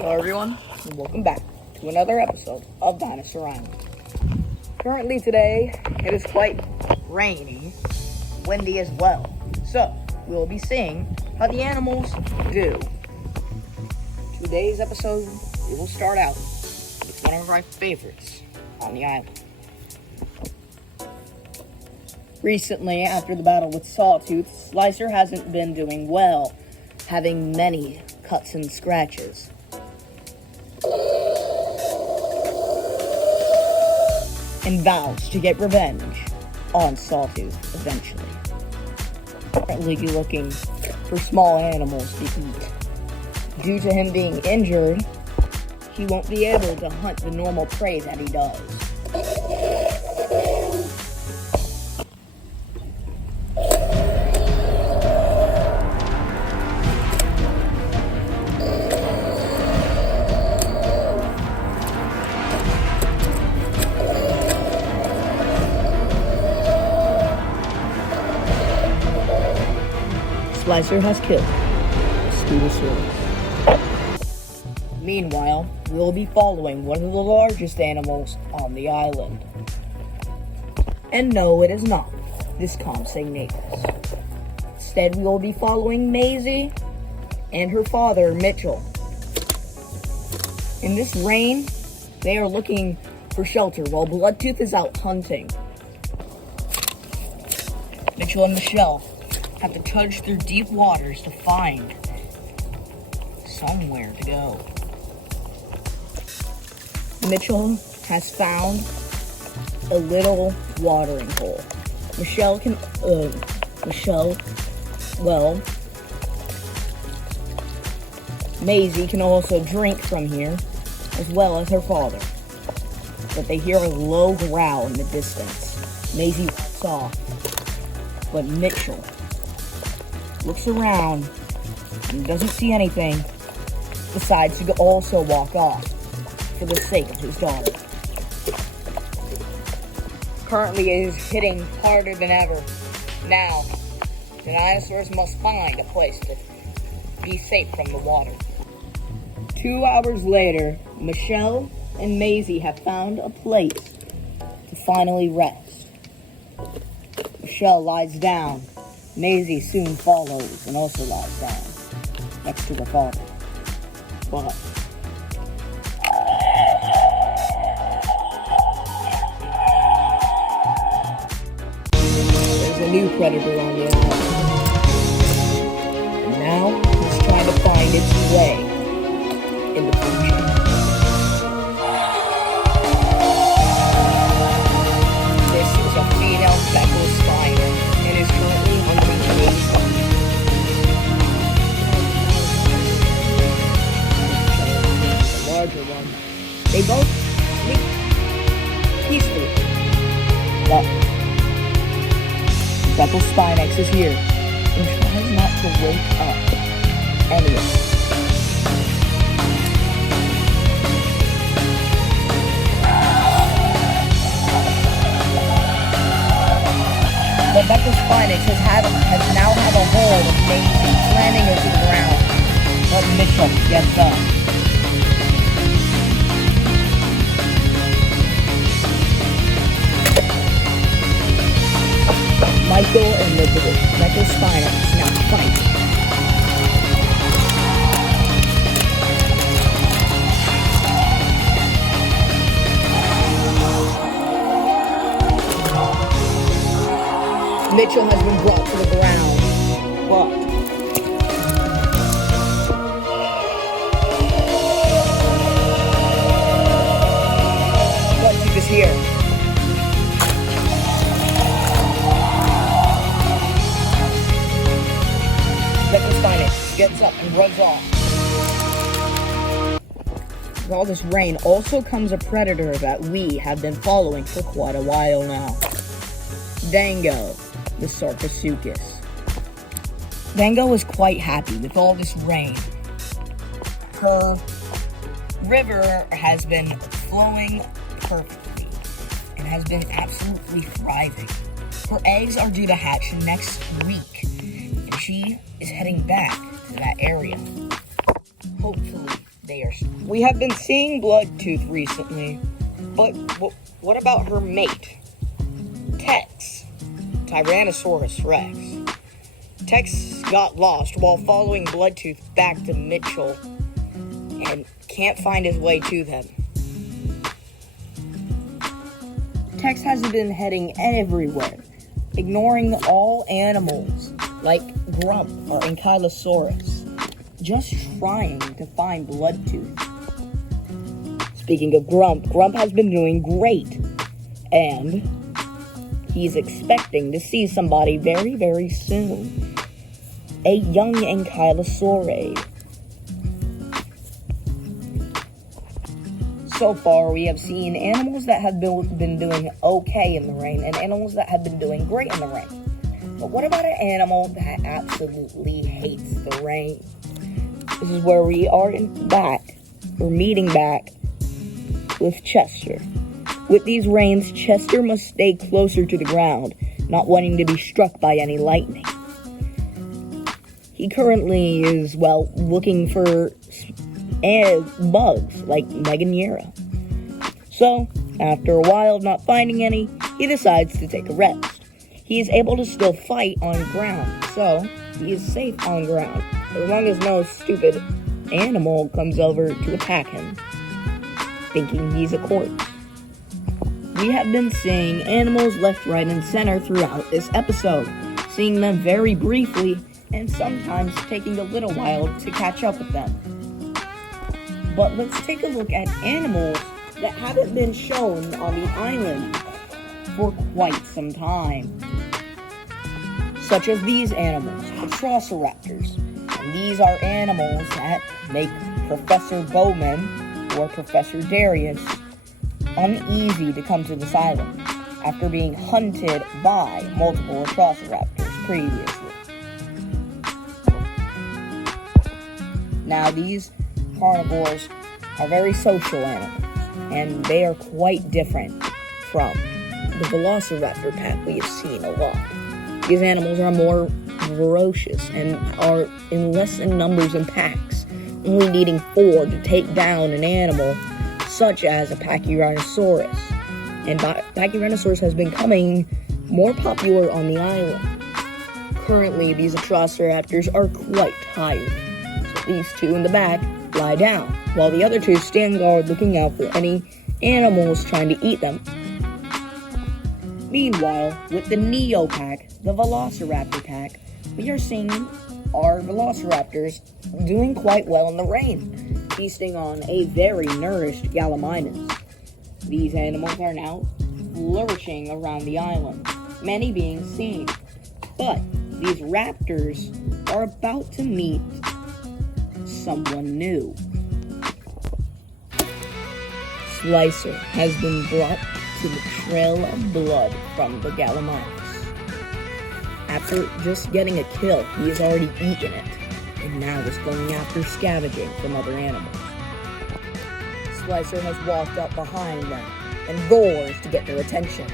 Hello everyone, and welcome back to another episode of Dinosaur. Currently today, it is quite rainy, windy as well. So, we will be seeing how the animals do. Today's episode, we will start out with one of my favorites on the island. Recently, after the battle with Sawtooth, Slicer hasn't been doing well, having many cuts and scratches. And vows to get revenge on Sawtooth eventually. Currently looking for small animals to eat. Due to him being injured, he won't be able to hunt the normal prey that he does. Slicer has killed a Dinosaur. Meanwhile, we will be following one of the largest animals on the island. And no, it is not this Compsognathus. Instead, we will be following Maisy and her father, Mitchell. In this rain, they are looking for shelter while Bloodtooth is out hunting. Mitchell and Michelle have to trudge through deep waters to find somewhere to go. Mitchell has found a little watering hole. Maisy can also drink from here, as well as her father. But they hear a low growl in the distance. Maisy walks off, but Mitchell looks around and doesn't see anything, decides to also walk off for the sake of his daughter. Currently it is hitting harder than ever. Now, the dinosaurs must find a place to be safe from the water. 2 hours later, Michelle and Maisy have found a place to finally rest. Michelle lies down. Maisy soon follows and also lies down next to her father. But there's a new predator on the island. And now it's trying to find its way in the future. This is a female speckled spider and is currently hunting Maisy. The larger one. They both sleep peacefully. But Speckled Spinax is here and tries not to wake up anyone. But Speckled Spinax has now had a hold of Maisy, slamming her to the ground. But Mitchell gets up. Michael and the Speckled Spinax now fight. Mitchell has been brought to the ground, but Bloodtooth is here. Speckled Spinax gets up and runs off. With all this rain also comes a predator that we have been following for quite a while now. Dango, the Sarcosuchus. Dango is quite happy with all this rain. Her river has been flowing perfectly and has been absolutely thriving. Her eggs are due to hatch next week, and she is heading back to that area. Hopefully, We have been seeing Bloodtooth recently, but what about her mate, Tex, Tyrannosaurus Rex? Tex got lost while following Bloodtooth back to Mitchell and can't find his way to them. Tex has been heading everywhere, ignoring all animals like Grump or Ankylosaurus, just trying to find Bloodtooth. Speaking of Grump has been doing great, and he's expecting to see somebody very, very soon. A young Ankylosaurus. So far, we have seen animals that have been doing okay in the rain and animals that have been doing great in the rain. But what about an animal that absolutely hates the rain? This is where we are We're meeting back with Chester. With these rains, Chester must stay closer to the ground, not wanting to be struck by any lightning. He currently is, looking for bugs like Meganera. So, after a while of not finding any, he decides to take a rest. He is able to still fight on ground, so he is safe on ground, as long as no stupid animal comes over to attack him, thinking he's a corpse. We have been seeing animals left, right, and center throughout this episode, seeing them very briefly, and sometimes taking a little while to catch up with them. But let's take a look at animals that haven't been shown on the island for quite some time. Such as these animals, the Velociraptors. And these are animals that make Professor Bowman or Professor Darius uneasy to come to this island after being hunted by multiple Velociraptors previously. Now, these carnivores are very social animals, and they are quite different from the Velociraptor pack we have seen a lot. These animals are more ferocious and are in less in numbers and packs, only needing 4 to take down an animal such as a Pachyrhinosaurus. And Pachyrhinosaurus has been becoming more popular on the island. Currently, these Velociraptors are quite tired, so these two in the back lie down, while the other two stand guard looking out for any animals trying to eat them. Meanwhile, with the Neo pack, the Velociraptor pack, we are seeing our Velociraptors doing quite well in the rain, feasting on a very nourished Gallimimus. These animals are now flourishing around the island, many being seen. But these raptors are about to meet someone new. Slicer has been brought to the trail of blood from the Gallimimus. After just getting a kill, he has already eaten it, and now is going after scavenging from other animals. Slicer has walked up behind them and roars to get their attention.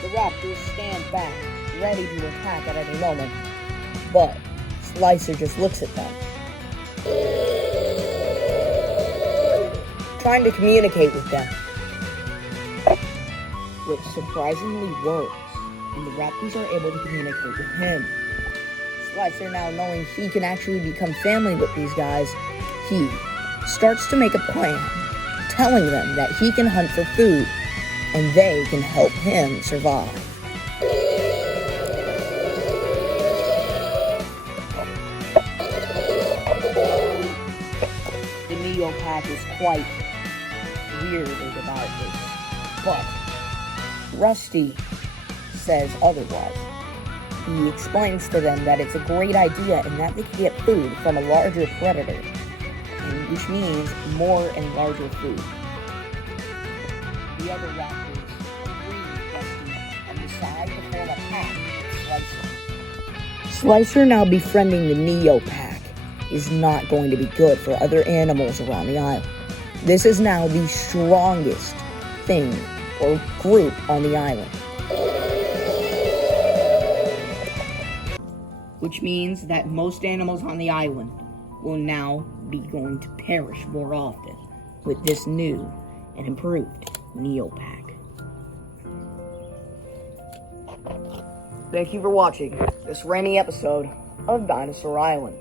The raptors stand back, ready to attack at any moment, but Slicer just looks at them, trying to communicate with them, which surprisingly works, and the raptors are able to communicate with him. Slicer, now knowing he can actually become family with these guys, he starts to make a plan, telling them that he can hunt for food, and they can help him survive. The Neo pack is quite weirded about this, but Rusty says otherwise. He explains to them that it's a great idea and that they can get food from a larger predator, which means more and larger food. The other raptors agree with Rusty and decide to form a pack with Slicer. Slicer now befriending the Neo pack is not going to be good for other animals around the island. This is now the strongest thing or group on the island. which means that most animals on the island will now be going to perish more often with this new and improved Neopack. Thank you for watching this rainy episode of Dinosaur Island.